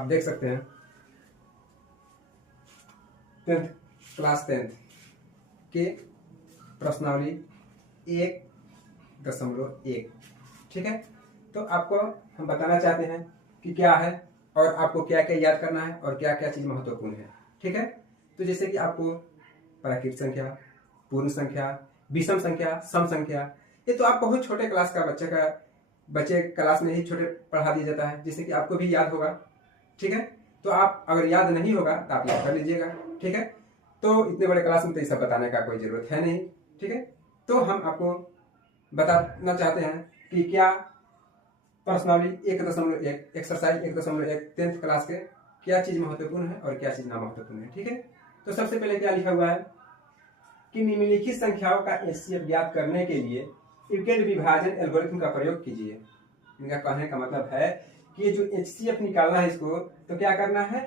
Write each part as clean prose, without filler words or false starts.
आप देख सकते हैं 10th क्लास 10th के प्रश्नावली 1.1। ठीक है, तो आपको हम बताना चाहते हैं कि क्या है और आपको क्या क्या याद करना है और क्या क्या चीज महत्वपूर्ण है। ठीक है, तो जैसे कि आपको प्राकृत संख्या, पूर्ण संख्या, विषम संख्या, सम संख्या, ये तो आप बहुत छोटे क्लास का बच्चे क्लास में ही छोटे पढ़ा दिया जाता है, जिससे कि आपको भी याद होगा। ठीक है, तो आप अगर याद नहीं होगा तो आप याद कर लीजिएगा। ठीक है, तो इतने बड़े क्लास में तो ये सब बताने का कोई जरूरत है नहीं। ठीक है, तो हम आपको बताना चाहते हैं कि क्या प्रश्नावली 1.1 एक्सरसाइज 1.1 10th क्लास के क्या चीज महत्वपूर्ण है और क्या चीज ना महत्वपूर्ण है। ठीक है, तो सबसे पहले क्या लिखा हुआ है कि निम्नलिखित संख्याओं का एचसीएफ ज्ञात करने के लिए यूक्लिड विभाजन एल्गोरिथम का प्रयोग कीजिए। इनका कहने का मतलब है कि ये जो एचसीएफ निकालना है इसको तो क्या करना है,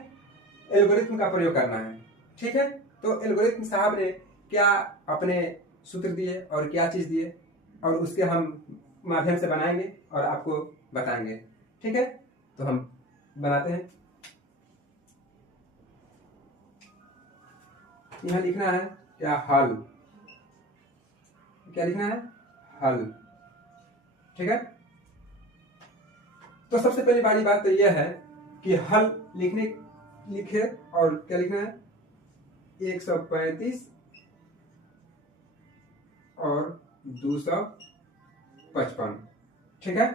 एल्गोरिथम का प्रयोग करना है। ठीक है, तो एल्गोरिथम साहब ने क्या अपने सूत्र दिए और क्या चीज दिए और उसके हम माध्यम से बनाएंगे और आपको बताएंगे। ठीक है, तो हम बनाते हैं। यहां लिखना है क्या, हल। क्या लिखना है, हल। ठीक है, तो सबसे पहली बड़ी बात तो यह है कि हल लिखे और क्या लिखना है 135 और 255। ठीक है,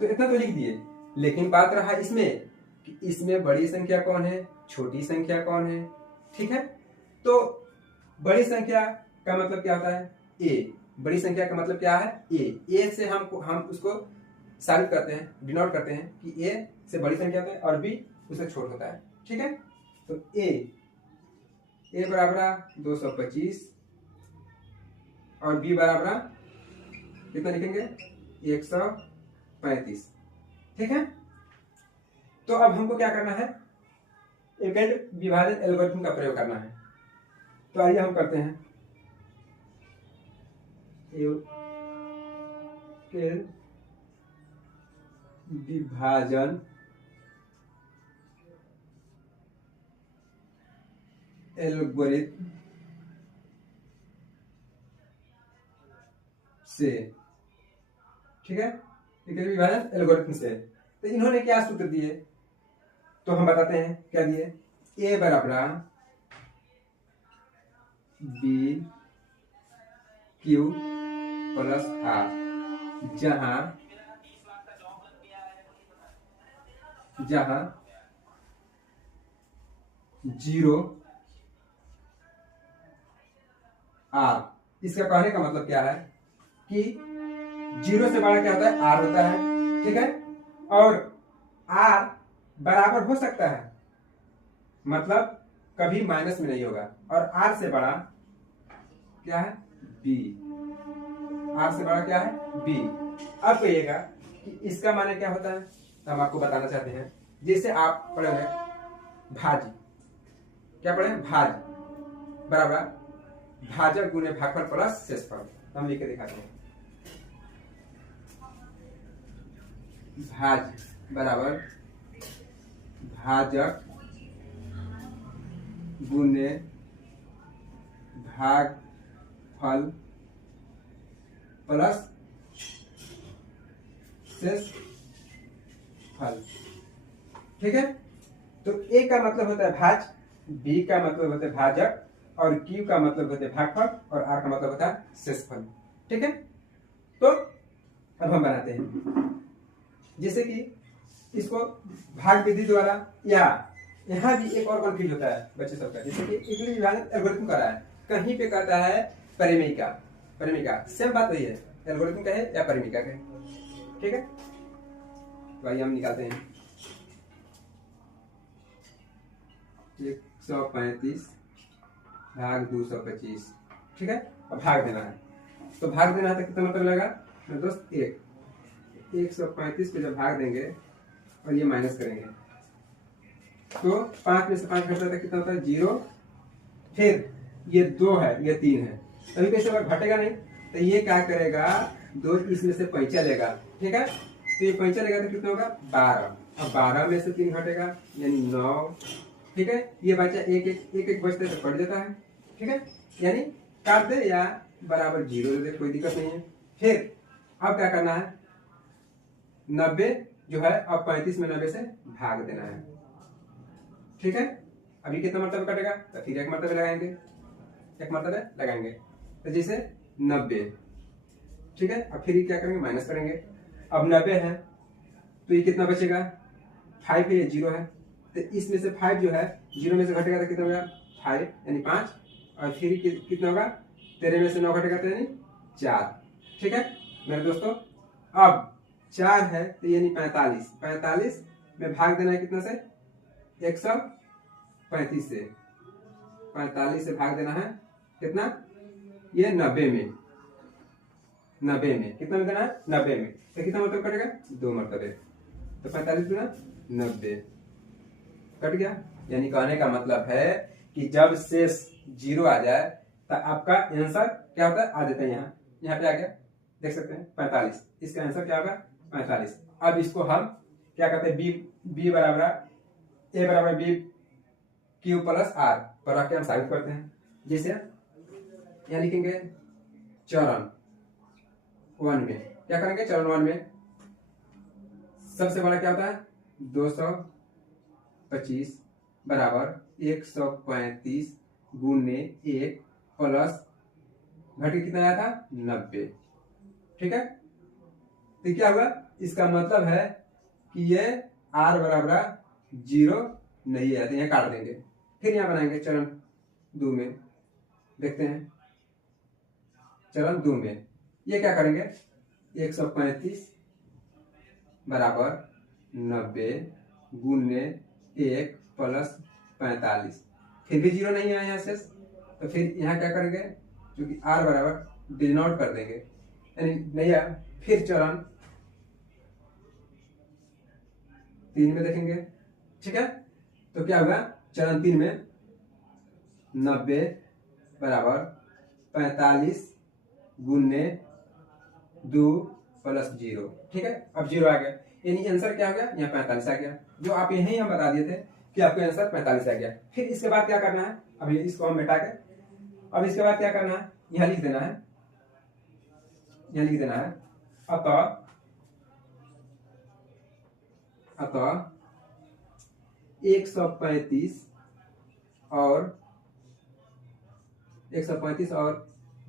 तो इतना तो लिख दिए, लेकिन बात रहा इसमें कि इसमें बड़ी संख्या कौन है, छोटी संख्या कौन है। ठीक है, तो बड़ी संख्या का मतलब क्या होता है, ए। बड़ी संख्या का मतलब क्या है, ए से हम उसको साबित करते हैं, डिनोट करते हैं कि ए से बड़ी संख्या होता है और बी उससे छोटा होता है। ठीक है, तो ए बराबर 225 और बी बराबर कितना लिखेंगे 135। ठीक है, तो अब हमको क्या करना है, यूक्लिड विभाजन एल्गोरिथम का प्रयोग करना है। तो आइए हम करते हैं यूक्लिड विभाजन एल्गोरिथम से। ठीक है, यूक्लिड विभाजन एल्गोरिथम से। तो इन्होंने क्या सूत्र दिए तो हम बताते हैं क्या दिए, ए बराबर बी क्यू प्लस आर, जहां 0 आर। इसका कहने का मतलब क्या है कि 0 से बड़ा क्या होता है, आर होता है। ठीक है, और आर बराबर हो सकता है, मतलब कभी माइनस में नहीं होगा, और आर से बड़ा क्या है, बी। आर से बड़ा क्या है, बी। अब कहिएगा कि इसका माने क्या होता है, तो हम आपको बताना चाहते हैं। जैसे आप पढ़े हुए भाज, क्या पढ़े, भाज बराबर भाजक गुने भागफल प्लस शेषफल। हम लिख के दिखाते हैं, भाज बराबर भाजक गुने भागफल प्लस शेषफल। ठीक है, तो ए का मतलब होता है भाज, बी का मतलब होता है भाजक, और क्यू का मतलब होता है भागफल, और आर का मतलब होता है शेषफल। ठीक है, तो अब हम बनाते हैं, जैसे कि इसको भाग विधि द्वारा, या यहाँ भी एक और कंफ्यूज होता है बच्चे सबका, जैसे कि यूक्लिड विभाजन एल्गोरिथम कर रहा है, कहीं पे कहता है परिमेयिका। सेम बात वही है, एल्गोरिथम का है या परिमेयिका का है। ठीक है, तो आइए हम निकालते हैं 135 भाग 225। ठीक है, अब भाग देना है, तो भाग देना है तो कितना मतलब लगेगा मेरे दोस्त, 135 पे जब भाग देंगे और ये माइनस करेंगे तो 5 में से 5 घटता है, कितना होता है 0। फिर ये 2 है, ये 3 है, तभी कैसे घटेगा नहीं, तो ये क्या करेगा 2 इसमें से पैंचा लेगा। ठीक है, तो ये पैंचा लेगा तो कितना होगा 12। अब 12 में से 3 घटेगा यानी 9। ठीक है, ये बचा एक बचते तो कट देता है। ठीक है, यानी काट दे या बराबर 0 दे दे, कोई दिक्कत नहीं है। फिर अब क्या करना है, 90 जो है अब 35 में 90 से भाग देना है। ठीक है, अभी कितना मरतबे कटेगा तो फिर एक मरतबे लगाएंगे, एक मरतबे लगाएंगे तो जैसे 90। ठीक है, अब फिर क्या करेंगे, माइनस करेंगे। अब 90 है तो ये कितना बचेगा, 5 है, ये 0 है तो इसमें से 5 जो है 0 में से घटेगा तो कितना होगा 5 यानी 5। और फिर कितना होगा, 13 में से 9 घटेगा तो यानी 4। ठीक है मेरे दोस्तों, अब 4 है तो यानी 45। 45 में भाग देना है कितना से, 135 से। 45 से भाग देना है कितना, ये 90 में। 90 में कितना में देना है, 90 में तो कितना मतलब कटेगा, 2 मरतबे। तो 45 गुना 90 कट गया। यानी कहने का मतलब है कि जब शेष 0 आ जाए तो आपका आंसर क्या होता है, आ जाता है यहाँ पे आ गया, देख सकते हैं 45। इसका आंसर क्या होगा, 45। अब इसको हम क्या कहते हैं, बी बराबर ए बराबर बी क्यू प्लस आर पर आके हम साबित करते हैं। जैसे यहाँ लिखेंगे चरण 1 में, क्या करेंगे, चरण 1 में सबसे बड़ा क्या होता है 225 बराबर 135 गुने 1 प्लस घटे कितना आया था 90। ठीक है, तो क्या हुआ, इसका मतलब है कि ये r बराबर 0 नहीं है तो यहाँ काट देंगे। फिर यहाँ बनाएंगे चरण 2 में, देखते हैं चरण 2 में ये क्या करेंगे, 135 बराबर 90 गुने 1 प्लस 45। फिर भी 0 नहीं है यहाँ से, तो फिर यहाँ क्या करेंगे, क्योंकि r बराबर डिनोट कर देंगे यानी नहीं है। फिर चरण 3 में देखेंगे। ठीक है, तो क्या होगा, चरण 3 में 90 बराबर 45 गुने 2 प्लस 0। ठीक है, अब 0 आ गया यानी आंसर क्या हो गया, यहाँ 45 आ गया, जो आप यहीं हम बता दिए थे कि आपका आंसर 45 आ गया। फिर इसके बाद क्या करना है, अभी इसको हम मिटा के अब इसके बाद क्या करना है, यहाँ लिख देना है, यहाँ लिख देना है अतः 135 और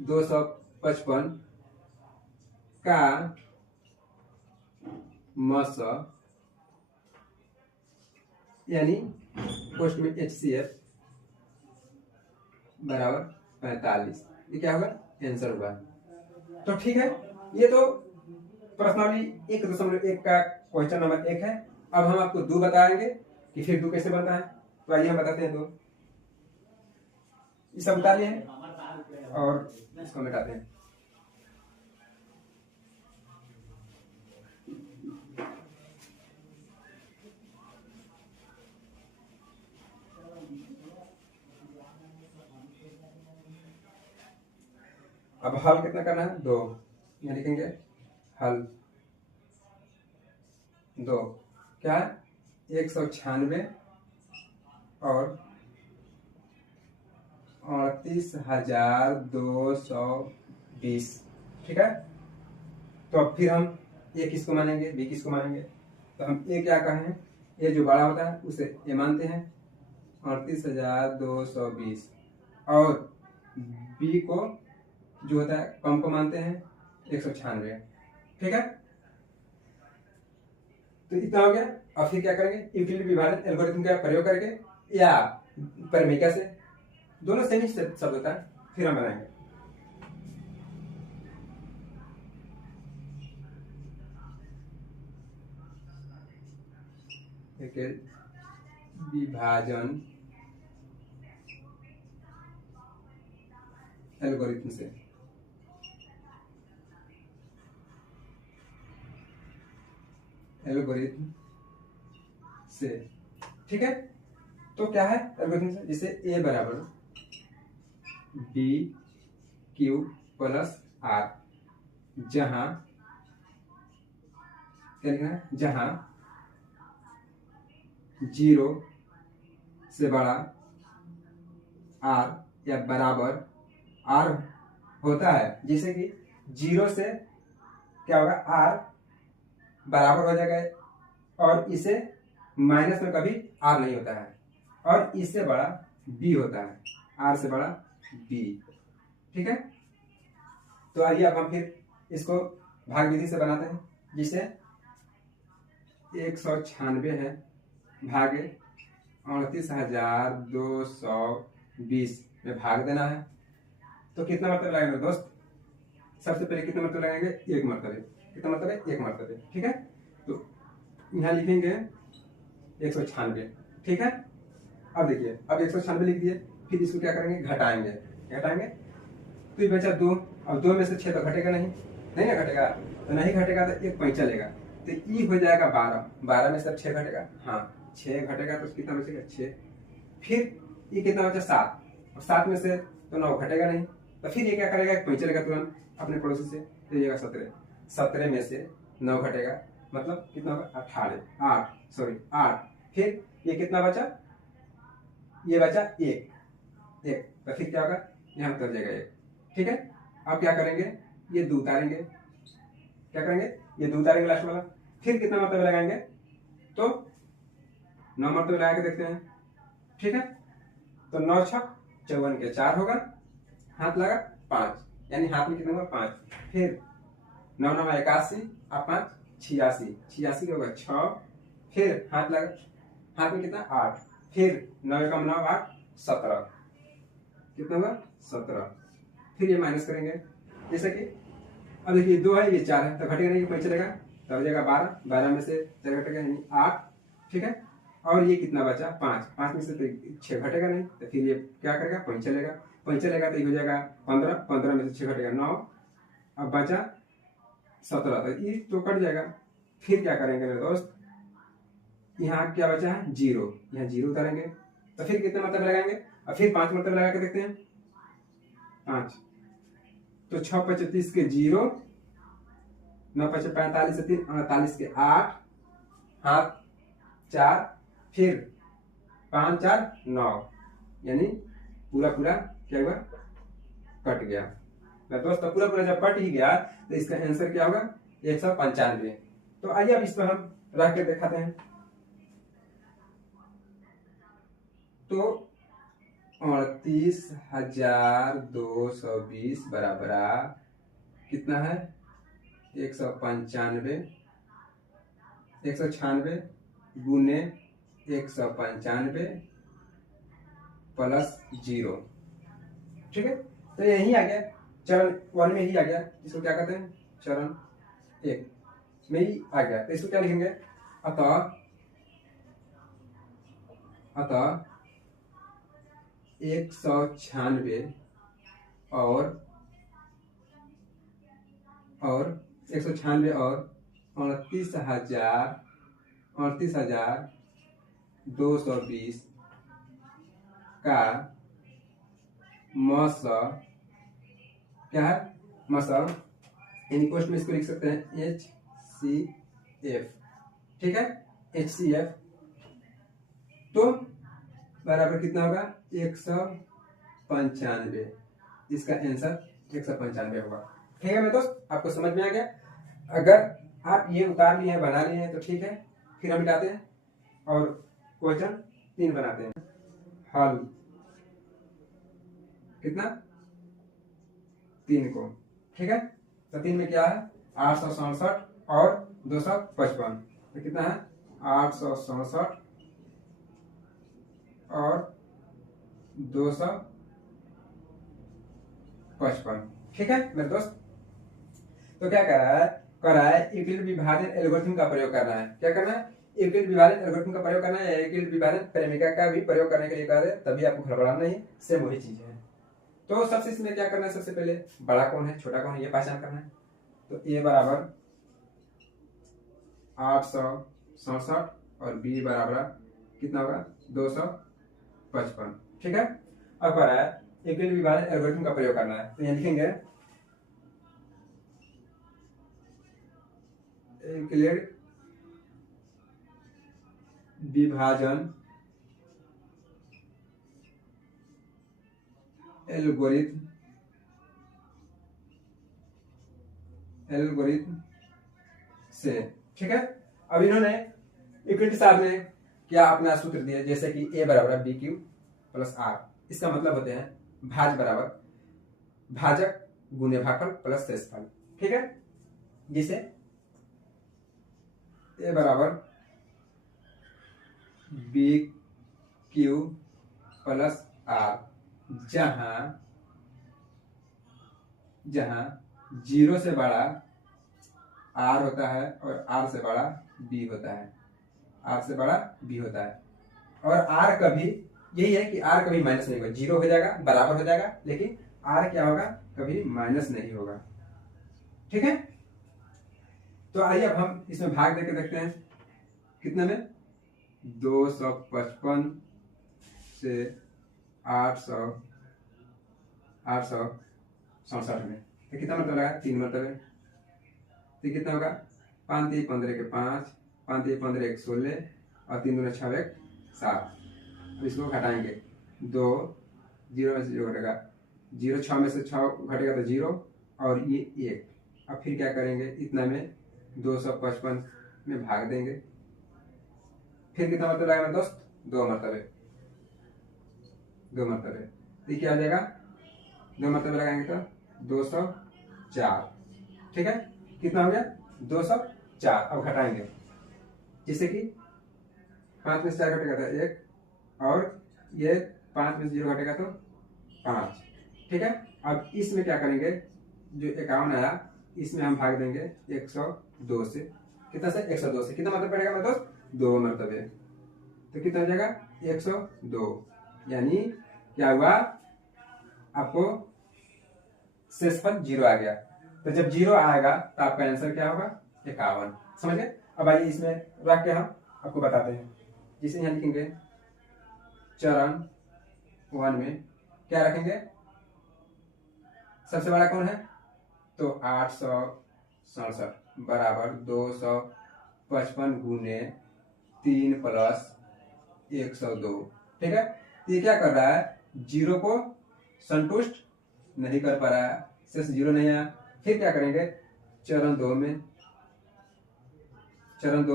255 का मस यानी पोस्ट में HCF बराबर 45। ये क्या होगा, आंसर होगा। तो ठीक है, ये तो प्रश्नावली 1.1 का क्वेश्चन नंबर 1 है। अब हम आपको 2 बताएंगे कि फिर 2 कैसे बनता है, तो आइए हम बताते हैं 2। ये सब उतारिए हैं और इसको मिटाते हैं। अब हल कितना करना है, 2। यहाँ लिखेंगे हल 2 क्या है, 196 और 38,220। ठीक है, तो अब फिर हम ए किसको मानेंगे, बी किसको मानेंगे, तो हम ए क्या कहें, ए जो बड़ा होता है उसे ए मानते हैं 38,220 और बी को जो होता है कम को मानते हैं 196। ठीक है, तो इतना हो गया। अब फिर क्या करेंगे, यूक्लिड विभाजन एल्गोरिथम का प्रयोग करके या परिमेयिका से, दोनों सेम ही शब्द होता है, फिर हम बनाएंगे। विभाजन एल्गोरिथम से ठीक है, तो क्या है एल्गोरिथम से, जैसे ए बराबर बी क्यू प्लस आर, जहां क्या लिखना है, जहां जीरो से बड़ा आर या बराबर आर होता है, जैसे कि जीरो से क्या होगा, आर बराबर हो जाएगा और इसे माइनस में कभी आर नहीं होता है, और इससे बड़ा बी होता है, आर से बड़ा बी। ठीक है, तो आइए अब हम फिर इसको भाग विधि से बनाते हैं, जिसे 196 है भागे 38,220 में भाग देना है। तो कितना मतलब लगाएंगे दोस्त, सबसे पहले कितना मतलब लगाएंगे, एक मरतबे। कितना मतलब है, एक मरतबे। ठीक है, तो यहाँ लिखेंगे 196। ठीक है, अब देखिए, अब 196 लिख दिए, फिर इसको क्या करेंगे, घटाएंगे। तो ये बचा 2, और 2 में से 6 तो घटेगा नहीं, नहीं ना घटेगा, तो नहीं घटेगा तो एक पैंचा लेगा, तो ई हो जाएगा 12। 12 में से 6 घटेगा, हाँ 6 घटेगा, तो कितना बचेगा 6। फिर ये कितना बचा 7, और 7 में से तो 9 घटेगा नहीं, तो फिर ये क्या करेगा, एक पैंचा लेगा तुरंत अपने पड़ोसी से, तो ये 17। 17 में से 9 घटेगा, मतलब कितना होगा 8। फिर ये कितना बचा, ये बचा 1। तो फिर क्या होगा, यहाँ उतर जाएगा 1। ठीक है, अब क्या करेंगे, ये 2 उतारेंगे। क्या करेंगे, ये 2 उतारेंगे लास्ट वाला। फिर कितना मरतबे लगाएंगे, तो 9 मरतबे लगा के देखते हैं। ठीक है, तो 9 छक 54 के 4 होगा, हाथ लगा 5, यानी हाथ में कितना होगा 5। फिर 9 9 81 और 5 86, 86 का होगा 6। फिर हाथ लगा, हाथ में कितना 8। फिर 9 1 9 8 17, कितना होगा 17। फिर ये माइनस करेंगे, जैसे कि अब देखिए 2 है, ये 4 है, तो घटेगा नहीं, पैंच चलेगा, तो हो जाएगा 12। 12 में से 4 घटेगा यानी 8। ठीक है, और ये कितना बचा 5। 5 में से तो 6 घटेगा नहीं, तो फिर ये क्या करेगा, पैंच चलेगा। पैंच चलेगा तो ये हो जाएगा 15। 15 में से 6 घटेगा 9, अब बचा 17, तो ये तो कट जाएगा। फिर क्या करेंगे मेरे दोस्त, यहाँ क्या बचा है 0, यहाँ 0 उतारेंगे, तो फिर कितने मतलब लगाएंगे, और फिर 5 मतलब लगा के देखते हैं। 5 तो 6 5 30 के 0, 9 5 45 से 3 48 के 8, हाथ 4, फिर 5 4 9, यानी पूरा पूरा क्या हुआ, कट गया। दोस्तों पूरा पूरा जब कट ही गया तो इसका आंसर क्या होगा, 195। तो आइए अब इस पर हम रख के दिखाते हैं। तो 38,220 बराबर कितना है, 195। 196 गुने 195 प्लस 0। ठीक है, तो यही आ गया, चरण 1 में ही आ गया, इसको क्या कहते हैं, चरण 1 में ही आ गया। तो इसको क्या लिखेंगे, अतः 196 और 196 और 38,220 का मस क्या है, मसल, यानी पोस्ट में इसको लिख सकते हैं HCF। ठीक है, HCF तो बराबर कितना होगा, 195। इसका आंसर 195 होगा। ठीक है मेरे दोस्त, आपको समझ में आ गया। अगर आप ये उतार लिए हैं, बना लिए हैं, तो ठीक है, फिर हम मिटाते हैं और क्वेश्चन 3 बनाते हैं। हल कितना, 3 को। ठीक है, तो 3 में क्या है, 867 और 255, तो कितना है 867 और 255। ठीक है मेरे दोस्त, तो क्या कर रहा है यूक्लिड विभाजन एल्गोरिथम का प्रयोग करना है। क्या करना है, यूक्लिड विभाजन एल्गोरिथम का प्रयोग करना है, या यूक्लिड विभाजन प्रेमिका का भी प्रयोग करने के लिए कह रहे हैं, तभी आपको गड़बड़ाना नहीं, सेम वही चीज है। तो सबसे इसमें क्या करना है, सबसे पहले बड़ा कौन है छोटा कौन है ये पहचान करना है। तो ए बराबर 867 और बी बराबर कितना होगा 255। ठीक है, अब कह रहा है यूक्लिड विभाजन एल्गोरिथम का प्रयोग करना है, तो यहाँ लिखेंगे यूक्लिड विभाजन एल्गोरिथम से। ठीक है, अब इन्होंने इक्विटी साहब ने क्या अपना सूत्र दिया, जैसे कि ए बराबर बी क्यू प्लस आर। इसका मतलब होते हैं भाज बराबर भाजक गुणे भागफल प्लस शेषफल। ठीक है, जिसे ए बराबर बी क्यू प्लस आर, जहां जीरो से बड़ा आर होता है और आर से बड़ा बी होता है, आर से बड़ा बी होता है। और आर कभी, यही है कि आर कभी माइनस नहीं होगा, जीरो हो जाएगा, बराबर हो जाएगा, लेकिन आर क्या होगा, कभी माइनस नहीं होगा। ठीक है, तो आइए अब हम इसमें भाग देके देखते हैं। कितने में, 255 से 867 में, तो कितना मतलब लगा, 3 मरतबे। तो कितना होगा, 5 3 15 के 5, 5 3 15 1 16 और 3 दूना 6 1 7। अब इसको घटाएंगे, 2 0 में से 0 घटेगा, 0 6 में से 6 घटेगा तो 0 और ये 1। अब फिर क्या करेंगे, इतना में 255 में भाग देंगे, फिर कितना मतलब लगाएगा दोस्त, 2 मरतबे। तो क्या आ जाएगा, 2 मरतबे लगाएंगे तो 204। ठीक है, कितना हो गया, 204। अब घटाएंगे, जिससे कि 5 में से 4 घटेगा तो 1 और ये 5 में से 0 घटेगा तो 5। ठीक है, अब इसमें क्या करेंगे, जो 51 आया इसमें हम भाग देंगे 102 से। कितना से, 102 से। कितना मतलब पड़ेगा मेरे दोस्त, 2 मरतबे। तो कितना हो जाएगा, 102। यानी क्या हुआ, आपको शेषफल 0 आ गया। तो जब 0 आएगा तो आपका आंसर क्या होगा, 51। समझ गए। अब आइए इसमें रख के हम आपको बताते हैं। जिसे यहाँ लिखेंगे चरण 1 में क्या रखेंगे, सबसे बड़ा कौन है, तो 867 बराबर 255 गुने 3 प्लस 102। ठीक है, तो ये क्या कर रहा है, 0 को संतुष्ट नहीं कर पा रहा है, शेष 0 नहीं आया। फिर क्या करेंगे, चरण 2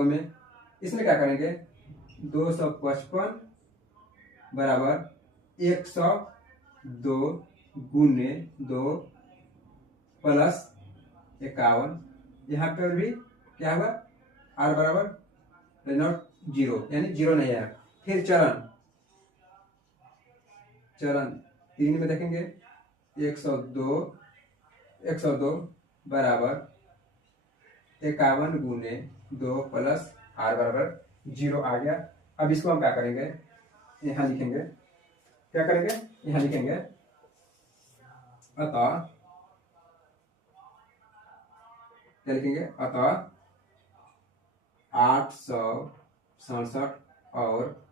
में इसमें क्या करेंगे, 255 बराबर 102 गुने 2 प्लस 51। यहाँ पर भी क्या होगा, आर बराबर नॉट 0, यानी 0 नहीं आया। फिर चरण 3 में देखेंगे 102 बराबर 51 गुने 2 प्लस आर बराबर 0 आ गया। अब इसको हम क्या करेंगे, यहाँ लिखेंगे, क्या करेंगे, यहाँ लिखेंगे अतः, क्या लिखेंगे, अतः 867 और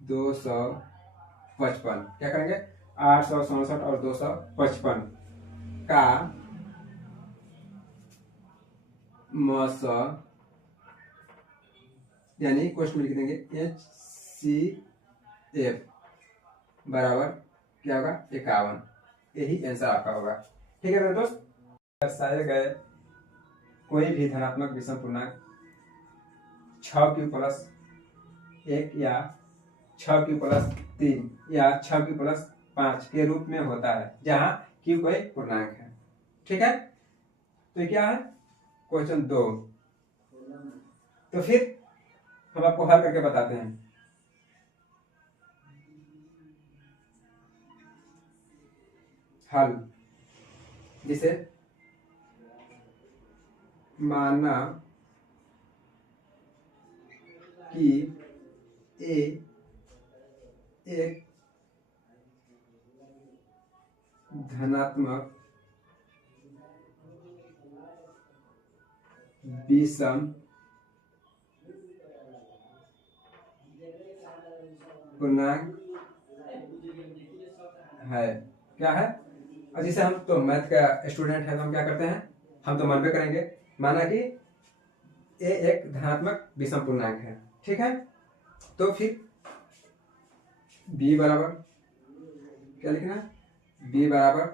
255, क्या करेंगे, 867 और 255 का मस, यानी क्वेश्चन में लिख देंगे HCF बराबर क्या होगा, 51। यही आंसर आपका होगा। ठीक है मेरे दोस्त, दर्शाए गए कोई भी धनात्मक विषम पूर्णांक 6q प्लस 1 या 6q प्लस 3 या 6q प्लस 5 के रूप में होता है, जहां q कोई पूर्णांक है। ठीक है, तो क्या है क्वेश्चन 2। तो फिर हम आपको हल करके बताते हैं। हल, जिसे माना कि ए एक धनात्मक विषम पूर्णांक है। क्या है, और जिसे हम तो मैथ का स्टूडेंट है तो हम क्या करते हैं, हम तो मानवे करेंगे। माना कि ए एक धनात्मक विषम पूर्णांक है। ठीक है, तो फिर b बराबर क्या लिखना है, b बराबर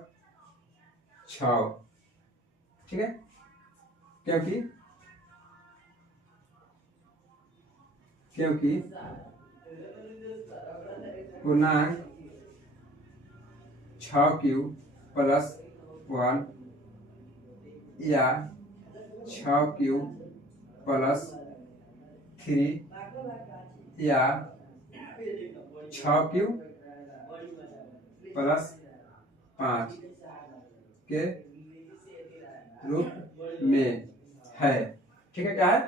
6। ठीक है, क्योंकि पूर्णांक 6q प्लस 1 या 6q प्लस 3 या 6q प्लस 5 के रूप में है। ठीक है, क्या है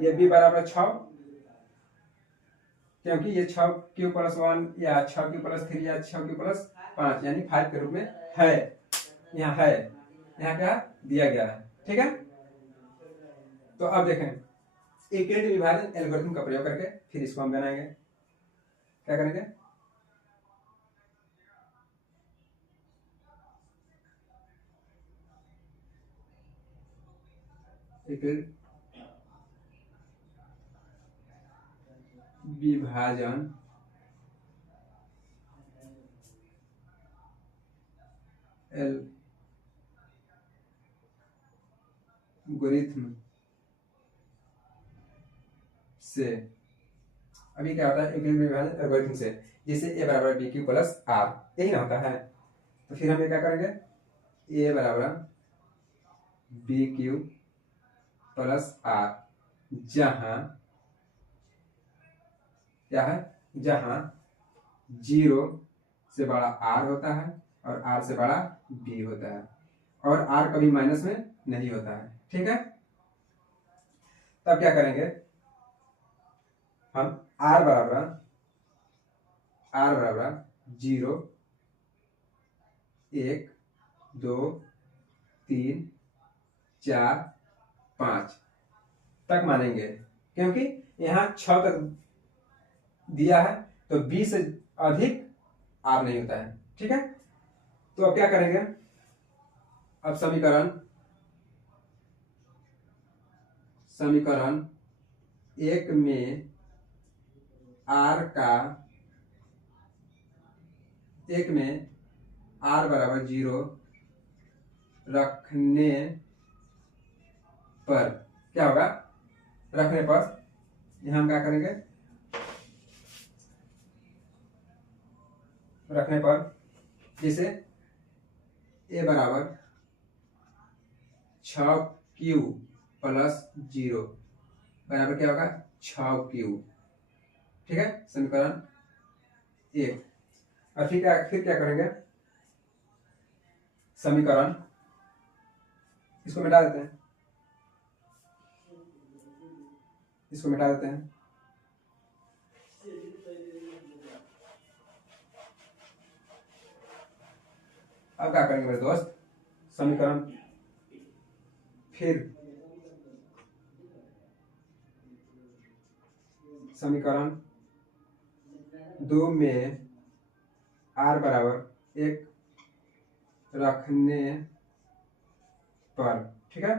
ये b बराबर 6, क्योंकि ये 6q प्लस 1 या 6q प्लस 3 या 6q प्लस 5 यानी 5 के रूप में है। यहाँ है, यहाँ क्या दिया गया है। ठीक है, तो अब देखें यूक्लिड विभाजन एल्गोरिथम का प्रयोग करके फिर इसको हम बनाएंगे। क्या करेंगे, यूक्लिड विभाजन एल्गोरिथम से, अभी क्या होता है यूक्लिड विभाजन एल्गोरिथम से, जिसे a बराबर बी क्यू प्लस आर यही ना होता है। तो फिर हम ये क्या करेंगे, a बराबर बी क्यू प्लस आर, जहां क्या है, जहां 0 से बड़ा r होता है और r से बड़ा b होता है और r कभी माइनस में नहीं होता है। ठीक है, तब क्या करेंगे हम, r बराबर 0 1 2 3 4 5 तक मानेंगे, क्योंकि यहाँ 6 तक दिया है तो 20 से अधिक r नहीं होता है। ठीक है, तो अब क्या करेंगे, अब समीकरण 1 में r बराबर 0 रखने पर क्या होगा, रखने पर यहां हम क्या करेंगे, रखने पर जैसे a बराबर 6q प्लस 0 बराबर क्या होगा 6q। ठीक है, समीकरण 1। और फिर क्या करेंगे, समीकरण इसको मिटा देते हैं, इसको मिटा देते हैं। अब क्या करेंगे मेरे दोस्त, समीकरण फिर समीकरण 2 में r बराबर 1 रखने पर, ठीक है,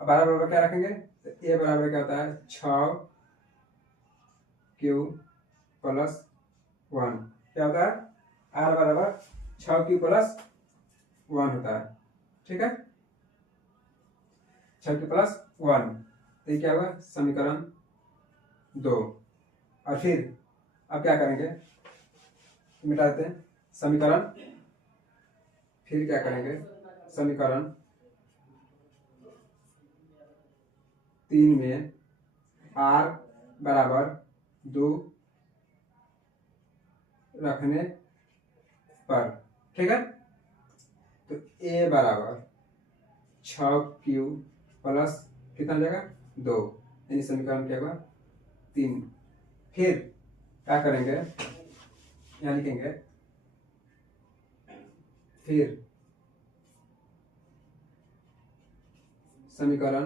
अब r बराबर क्या रखेंगे, तो a बराबर क्या होता है 6q प्लस 1, क्या होता है r बराबर 6q प्लस 1 होता है। ठीक है, 6q प्लस 1, तो ये क्या होगा समीकरण 2। और फिर अब क्या करेंगे, मिटा देते हैं समीकरण, फिर क्या करेंगे, समीकरण 3 में r बराबर 2 रखने पर, ठीक है, तो a बराबर 6q प्लस कितना हो जाएगा 2, यानी समीकरण क्या होगा 3। फिर क्या करेंगे, यहाँ लिखेंगे, फिर समीकरण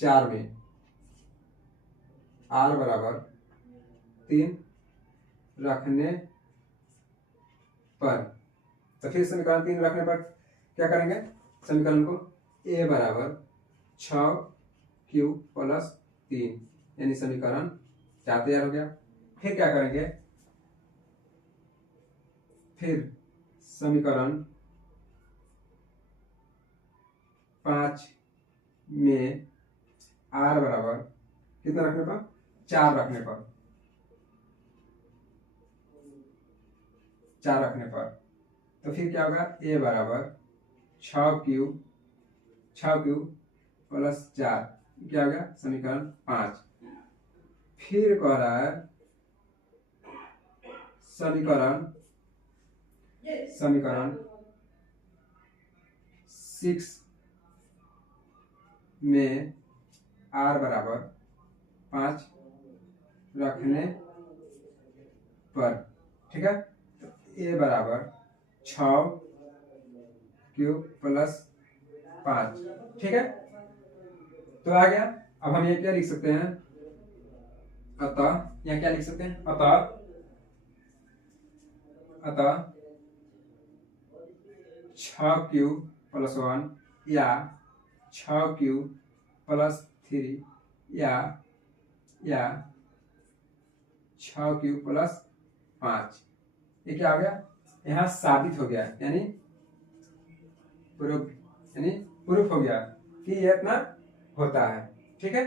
4 में r बराबर 3 रखने पर, तो फिर समीकरण 3 रखने पर क्या करेंगे, समीकरण को a बराबर 6 क्यू प्लस 3 यानी समीकरण 4 तैयार हो गया। फिर क्या करेंगे, फिर समीकरण 5 में आर बराबर कितना रखने पर, 4 रखने पर, 4 रखने पर तो फिर क्या होगा, ए बराबर 6 क्यू प्लस 4 क्या हो गया, समीकरण 5। फिर कह रहा है समीकरण 6 में आर बराबर 5 रखने पर, ठीक है। तो ए बराबर 6 क्यू प्लस 5, ठीक है। तो आ गया। अब हम ये क्या लिख सकते हैं, अतः यहाँ क्या लिख सकते हैं, अतः 6 क्यू प्लस 1 या 6 क्यू प्लस 3 या 6 क्यू प्लस 5, ये क्या हो गया, यहाँ साबित हो गया, यानी प्रूफ हो गया कि ये इतना होता है, ठीक है।